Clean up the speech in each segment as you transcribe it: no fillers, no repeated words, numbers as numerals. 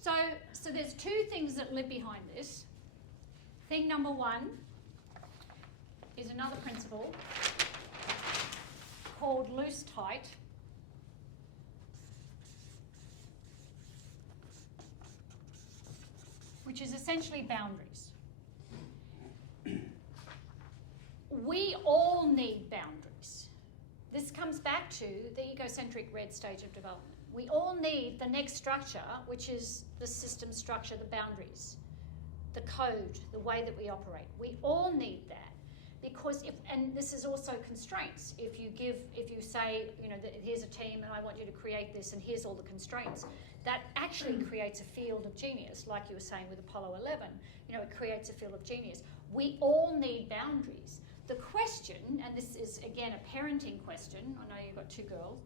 So there's two things that live behind this. Thing number one is another principle called loose-tight. Which is essentially boundaries. We all need boundaries. This comes back to the egocentric red stage of development. We all need the next structure, which is the system structure, the boundaries, the code, the way that we operate. We all need that. Because and this is also constraints. If you say, here's a team and I want you to create this and here's all the constraints, that actually creates a field of genius, like you were saying with Apollo 11. It creates a field of genius. We all need boundaries. The question, and this is again a parenting question, I know you've got two girls,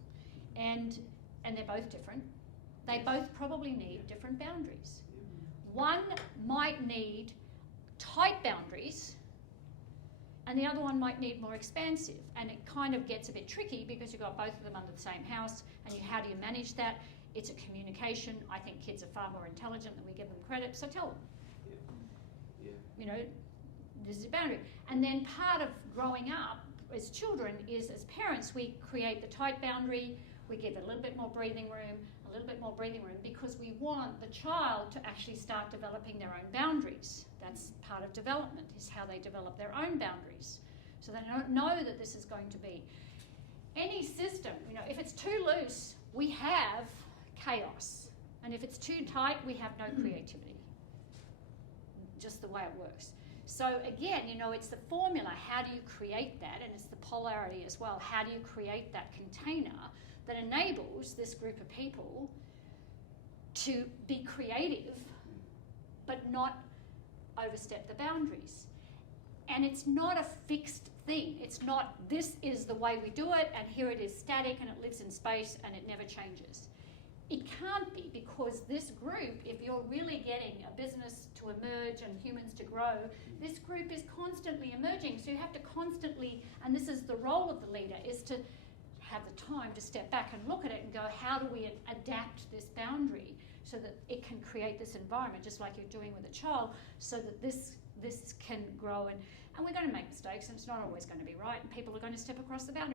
and they're both different. They both probably need different boundaries. One might need tight boundaries, and the other one might need more expansive. And it kind of gets a bit tricky because you've got both of them under the same house, and how do you manage that? It's a communication. I think kids are far more intelligent than we give them credit, so tell them. This is a boundary. And then part of growing up as children is, as parents, we create the tight boundary, we give a little bit more breathing room, because we want the child to actually start developing their own boundaries. That's part of development, is how they develop their own boundaries. So they don't know that this is going to be. Any system, if it's too loose, we have chaos. And if it's too tight, we have no creativity. Just the way it works. So again, it's the formula. How do you create that? And it's the polarity as well. How do you create that container that enables this group of people to be creative, but not overstep the boundaries? And it's not a fixed thing. It's not, this is the way we do it, and here it is static, and it lives in space, and it never changes. It can't be, because this group, if you're really getting a business to emerge and humans to grow, this group is constantly emerging. So you have to constantly, and this is the role of the leader, is to have the time to step back and look at it and go, how do we adapt this boundary so that it can create this environment, just like you're doing with a child, so that this can grow. And we're going to make mistakes, and it's not always going to be right, and people are going to step across the boundary.